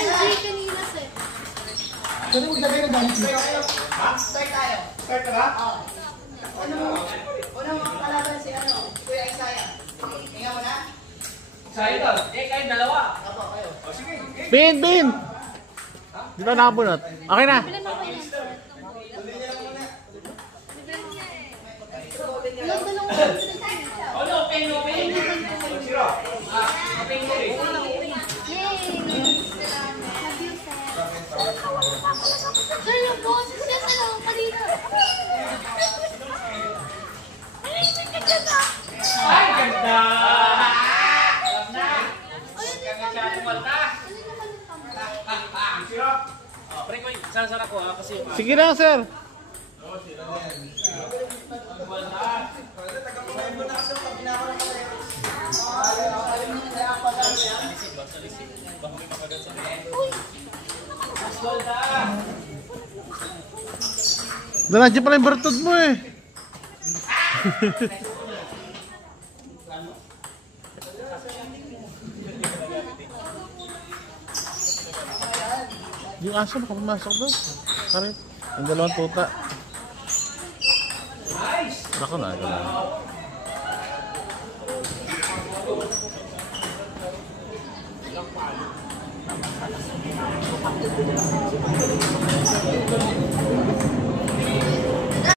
LG kanina, sir. Saan mo maglagay ng dami? Start tayo. Start ka ba? Oo. Unang mga kalaban si Kuya Isaya. Tingnan mo na. Sa'yo daw. Kayo dalawa. Apo, kayo. O sige. Bin! Di ba nakabunot? Okay na. Bilan ako yan, sir. Tuloy niya lang muna. Yung dalawang O, no, open. Zero. Open ko eh. Yay! Love you, sir. Sir, yung boses niya sa lang kanina. Nalipin ka dyan, ah! Ay, ganda! Ayun yung Masyadong malta. Ano naman yung pamilya? Zero. Pre ko, sasara ko ha, kasi... Sige lang, sir. Nandiyan pala yung bertod mo eh. Yung aso baka pumasok doon. Karit. Yung dalawang tuta. Nako na. Tama.